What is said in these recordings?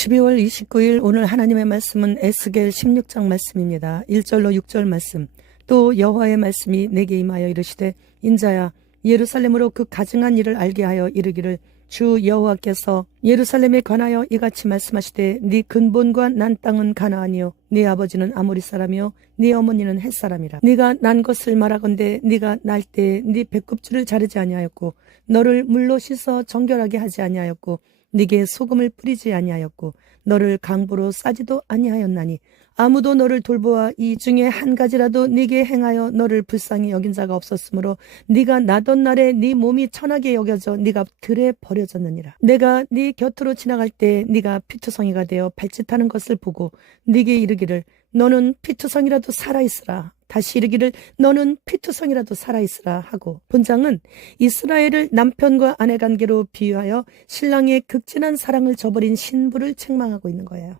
12월 29일 오늘 하나님의 말씀은 에스겔 16장 말씀입니다. 1절로 6절 말씀. 또 여호와의 말씀이 내게 임하여 이르시되 인자야 예루살렘으로 그 가증한 일을 알게 하여 이르기를 주 여호와께서 예루살렘에 관하여 이같이 말씀하시되 네 근본과 난 땅은 가나안이요 네 아버지는 아모리 사람이요 네 어머니는 헷 사람이라. 네가 난 것을 말하건대 네가 날 때에 네 배꼽줄을 자르지 아니하였고 너를 물로 씻어 정결하게 하지 아니하였고 네게 소금을 뿌리지 아니하였고 너를 강보로 싸지도 아니하였나니 아무도 너를 돌보아 이 중에 한 가지라도 네게 행하여 너를 불쌍히 여긴 자가 없었으므로 네가 나던 날에 네 몸이 천하게 여겨져 네가 들에 버려졌느니라. 내가 네 곁으로 지나갈 때 네가 피투성이가 되어 발짓하는 것을 보고 네게 이르기를 너는 피투성이라도 살아있으라. 다시 이르기를 너는 피투성이라도 살아있으라 하고. 본장은 이스라엘을 남편과 아내 관계로 비유하여 신랑의 극진한 사랑을 저버린 신부를 책망하고 있는 거예요.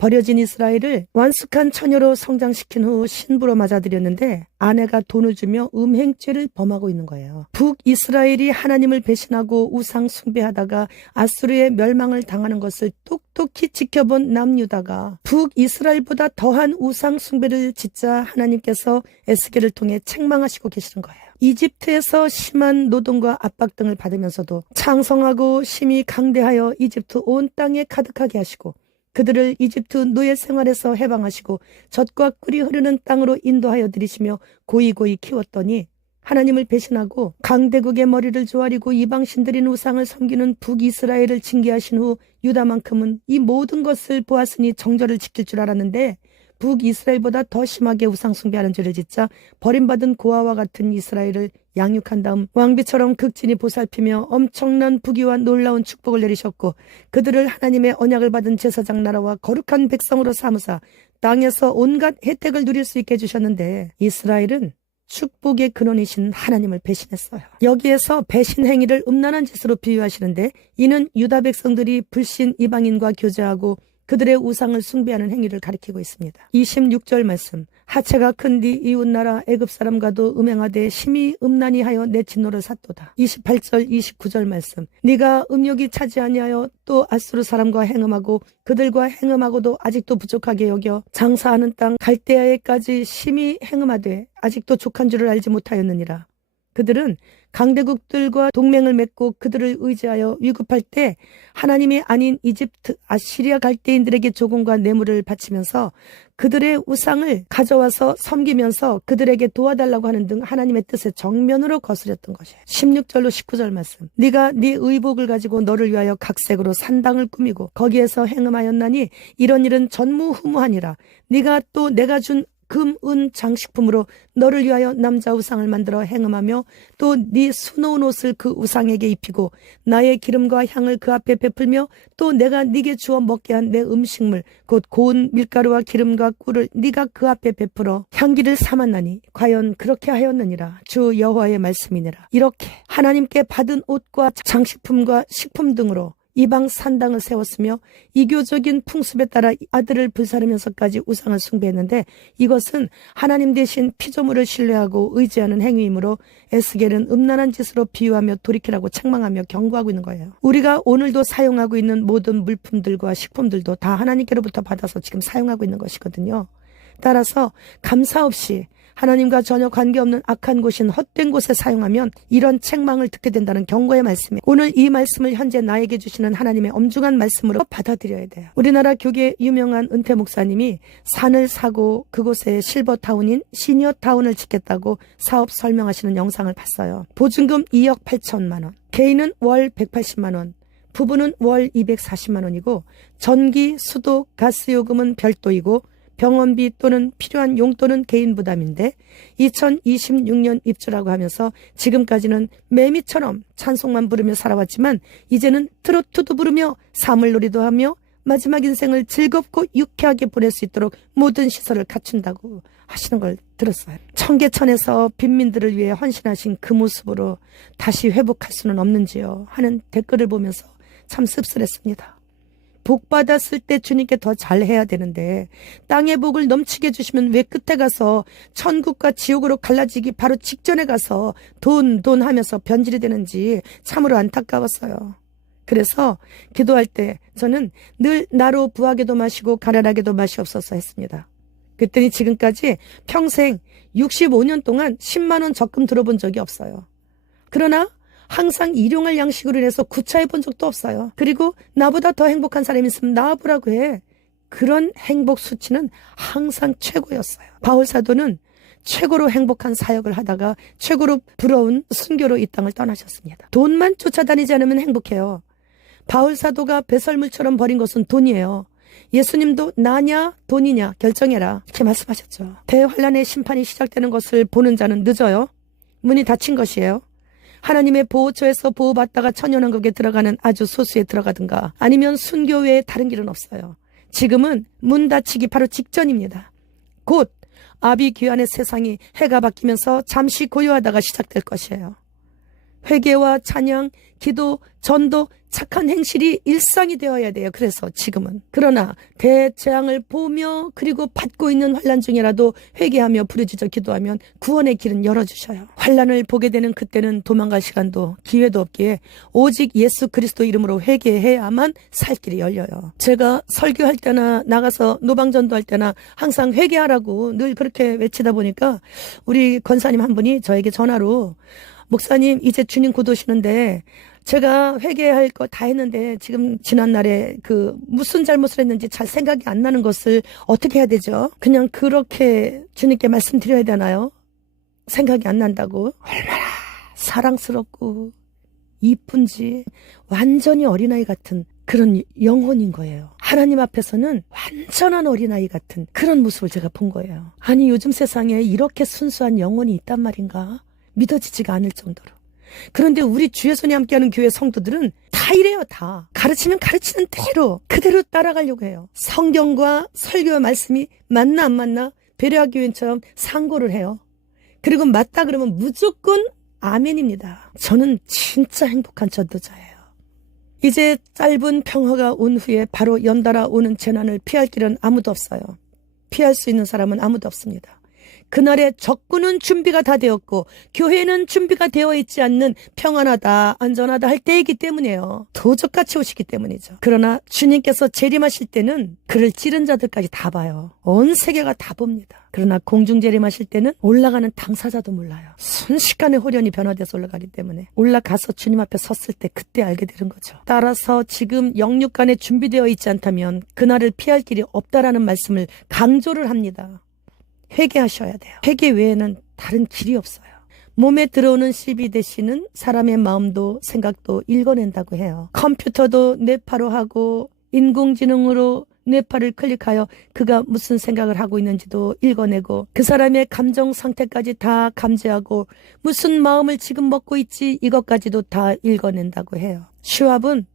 버려진 이스라엘을 완숙한 처녀로 성장시킨 후 신부로 맞아들였는데 아내가 돈을 주며 음행죄를 범하고 있는 거예요. 북이스라엘이 하나님을 배신하고 우상 숭배하다가 아수르의 멸망을 당하는 것을 똑똑히 지켜본 남유다가 북이스라엘보다 더한 우상 숭배를 짓자 하나님께서 에스겔을 통해 책망하시고 계시는 거예요. 이집트에서 심한 노동과 압박 등을 받으면서도 창성하고 심히 강대하여 이집트 온 땅에 가득하게 하시고 그들을 이집트 노예 생활에서 해방하시고 젖과 꿀이 흐르는 땅으로 인도하여 들이시며 고이고이 키웠더니 하나님을 배신하고 강대국의 머리를 조아리고 이방신들인 우상을 섬기는 북이스라엘을 징계하신 후 유다만큼은 이 모든 것을 보았으니 정절을 지킬 줄 알았는데 북이스라엘보다 더 심하게 우상 숭배하는 죄를 짓자 버림받은 고아와 같은 이스라엘을 양육한 다음 왕비처럼 극진히 보살피며 엄청난 부귀와 놀라운 축복을 내리셨고 그들을 하나님의 언약을 받은 제사장 나라와 거룩한 백성으로 삼으사 땅에서 온갖 혜택을 누릴 수 있게 해주셨는데 이스라엘은 축복의 근원이신 하나님을 배신했어요. 여기에서 배신 행위를 음란한 짓으로 비유하시는데 이는 유다 백성들이 불신 이방인과 교제하고 그들의 우상을 숭배하는 행위를 가리키고 있습니다. 26절 말씀. 하체가 큰 네 이웃나라 애굽 사람과도 음행하되 심히 음란히 하여 내 진노를 샀도다. 28절 29절 말씀. 네가 음욕이 차지 아니하여 또 아수르 사람과 행음하고 그들과 행음하고도 아직도 부족하게 여겨 장사하는 땅 갈대아에까지 심히 행음하되 아직도 족한 줄을 알지 못하였느니라. 그들은 강대국들과 동맹을 맺고 그들을 의지하여 위급할 때 하나님이 아닌 이집트, 아시리아 갈대인들에게 조공과 뇌물을 바치면서 그들의 우상을 가져와서 섬기면서 그들에게 도와달라고 하는 등 하나님의 뜻에 정면으로 거스렸던 것이에요. 16절로 19절 말씀. 네가 네 의복을 가지고 너를 위하여 각색으로 산당을 꾸미고 거기에서 행음하였나니 이런 일은 전무후무하니라. 네가 또 내가 준 금, 은 장식품으로 너를 위하여 남자 우상을 만들어 행음하며 또 네 수놓은 옷을 그 우상에게 입히고 나의 기름과 향을 그 앞에 베풀며 또 내가 네게 주어 먹게 한 내 음식물 곧 고운 밀가루와 기름과 꿀을 네가 그 앞에 베풀어 향기를 삼았나니 과연 그렇게 하였느니라. 주 여호와의 말씀이니라. 이렇게 하나님께 받은 옷과 장식품과 식품 등으로 이방 산당을 세웠으며 이교적인 풍습에 따라 아들을 불사르면서까지 우상을 숭배했는데 이것은 하나님 대신 피조물을 신뢰하고 의지하는 행위이므로 에스겔은 음란한 짓으로 비유하며 돌이키라고 책망하며 경고하고 있는 거예요. 우리가 오늘도 사용하고 있는 모든 물품들과 식품들도 다 하나님께로부터 받아서 지금 사용하고 있는 것이거든요. 따라서 감사 없이 하나님과 전혀 관계없는 악한 곳인 헛된 곳에 사용하면 이런 책망을 듣게 된다는 경고의 말씀이에요. 오늘 이 말씀을 현재 나에게 주시는 하나님의 엄중한 말씀으로 받아들여야 돼요. 우리나라 교계 유명한 은퇴 목사님이 산을 사고 그곳에 실버타운인 시니어타운을 짓겠다고 사업 설명하시는 영상을 봤어요. 보증금 2억 8천만 원, 개인은 월 180만 원, 부부는 월 240만 원이고 전기, 수도, 가스 요금은 별도이고 병원비 또는 필요한 용돈은 개인 부담인데 2026년 입주라고 하면서 지금까지는 매미처럼 찬송만 부르며 살아왔지만 이제는 트로트도 부르며 사물놀이도 하며 마지막 인생을 즐겁고 유쾌하게 보낼 수 있도록 모든 시설을 갖춘다고 하시는 걸 들었어요. 청계천에서 빈민들을 위해 헌신하신 그 모습으로 다시 회복할 수는 없는지요 하는 댓글을 보면서 참 씁쓸했습니다. 복 받았을 때 주님께 더 잘해야 되는데 땅의 복을 넘치게 주시면 왜 끝에 가서 천국과 지옥으로 갈라지기 바로 직전에 가서 돈 하면서 변질이 되는지 참으로 안타까웠어요. 그래서 기도할 때 저는 늘 나로 부하게도 마시고 가련하게도 마시옵소서 했습니다. 그랬더니 지금까지 평생 65년 동안 10만 원 적금 들어본 적이 없어요. 그러나 항상 일용할 양식으로 인해서 구차해 본 적도 없어요. 그리고 나보다 더 행복한 사람이 있으면 나와보라고 해. 그런 행복 수치는 항상 최고였어요. 바울 사도는 최고로 행복한 사역을 하다가 최고로 부러운 순교로 이 땅을 떠나셨습니다. 돈만 쫓아다니지 않으면 행복해요. 바울 사도가 배설물처럼 버린 것은 돈이에요. 예수님도 나냐 돈이냐 결정해라 이렇게 말씀하셨죠. 대환란의 심판이 시작되는 것을 보는 자는 늦어요. 문이 닫힌 것이에요. 하나님의 보호처에서 보호받다가 천년왕국에 들어가는 아주 소수에 들어가든가 아니면 순교 외에 다른 길은 없어요. 지금은 문 닫히기 바로 직전입니다. 곧 아비규환의 세상이 해가 바뀌면서 잠시 고요하다가 시작될 것이에요. 회개와 찬양, 기도, 전도, 착한 행실이 일상이 되어야 돼요. 그래서 지금은. 그러나 대재앙을 보며 그리고 받고 있는 환난 중이라도 회개하며 부르짖어 기도하면 구원의 길은 열어주셔요. 환난을 보게 되는 그때는 도망갈 시간도 기회도 없기에 오직 예수 그리스도 이름으로 회개해야만 살 길이 열려요. 제가 설교할 때나 나가서 노방전도할 때나 항상 회개하라고 늘 그렇게 외치다 보니까 우리 권사님 한 분이 저에게 전화로 목사님 이제 주님 곧 오시는데 제가 회개할 거 다 했는데 지금 지난날에 무슨 잘못을 했는지 잘 생각이 안 나는 것을 어떻게 해야 되죠? 그냥 그렇게 주님께 말씀드려야 되나요? 생각이 안 난다고? 얼마나 사랑스럽고 이쁜지 완전히 어린아이 같은 그런 영혼인 거예요. 하나님 앞에서는 완전한 어린아이 같은 그런 모습을 제가 본 거예요. 아니 요즘 세상에 이렇게 순수한 영혼이 있단 말인가? 믿어지지가 않을 정도로. 그런데 우리 주 예수님 함께하는 교회 성도들은 다 이래요. 다 가르치면 가르치는 대로 그대로 따라가려고 해요. 성경과 설교와 말씀이 맞나 안 맞나 베레아 교인처럼 상고를 해요. 그리고 맞다 그러면 무조건 아멘입니다. 저는 진짜 행복한 전도자예요. 이제 짧은 평화가 온 후에 바로 연달아 오는 재난을 피할 길은 아무도 없어요. 피할 수 있는 사람은 아무도 없습니다. 그날의 적군은 준비가 다 되었고 교회는 준비가 되어 있지 않는 평안하다 안전하다 할 때이기 때문이에요. 도적같이 오시기 때문이죠. 그러나 주님께서 재림하실 때는 그를 찌른 자들까지 다 봐요. 온 세계가 다 봅니다. 그러나 공중 재림하실 때는 올라가는 당사자도 몰라요. 순식간에 호련이 변화돼서 올라가기 때문에 올라가서 주님 앞에 섰을 때 그때 알게 되는 거죠. 따라서 지금 영육간에 준비되어 있지 않다면 그날을 피할 길이 없다라는 말씀을 강조를 합니다. 회개하셔야 돼요. 회개 외에는 다른 길이 없어요. 몸에 들어오는 CBDC는 사람의 마음도 생각도 읽어낸다고 해요. 컴퓨터도 뇌파로 하고 인공지능으로 뇌파를 클릭하여 그가 무슨 생각을 하고 있는지도 읽어내고 그 사람의 감정 상태까지 다 감지하고 무슨 마음을 지금 먹고 있지 이것까지도 다 읽어낸다고 해요. 슈왑은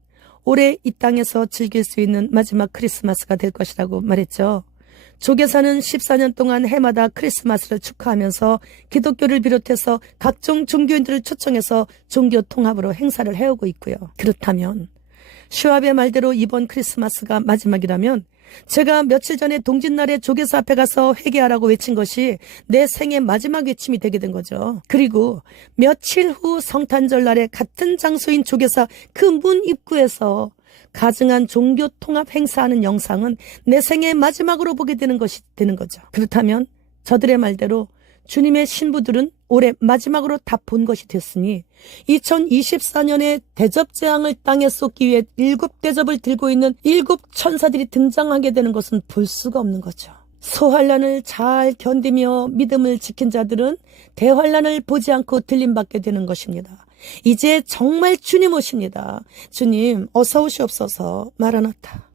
올해 이 땅에서 즐길 수 있는 마지막 크리스마스가 될 것이라고 말했죠. 조계사는 14년 동안 해마다 크리스마스를 축하하면서 기독교를 비롯해서 각종 종교인들을 초청해서 종교 통합으로 행사를 해오고 있고요. 그렇다면 슈왑의 말대로 이번 크리스마스가 마지막이라면 제가 며칠 전에 동짓날에 조계사 앞에 가서 회개하라고 외친 것이 내 생의 마지막 외침이 되게 된 거죠. 그리고 며칠 후 성탄절 날에 같은 장소인 조계사 그 문 입구에서 가증한 종교 통합 행사하는 영상은 내 생의 마지막으로 보게 되는 것이 되는 거죠. 그렇다면 저들의 말대로 주님의 신부들은 올해 마지막으로 다 본 것이 됐으니 2024년에 대접재앙을 땅에 쏟기 위해 7대접을 들고 있는 7천사들이 등장하게 되는 것은 볼 수가 없는 거죠. 소환란을 잘 견디며 믿음을 지킨 자들은 대환란을 보지 않고 들림받게 되는 것입니다. 이제 정말 주님 오십니다. 주님 어서 오시옵소서. 마라나타.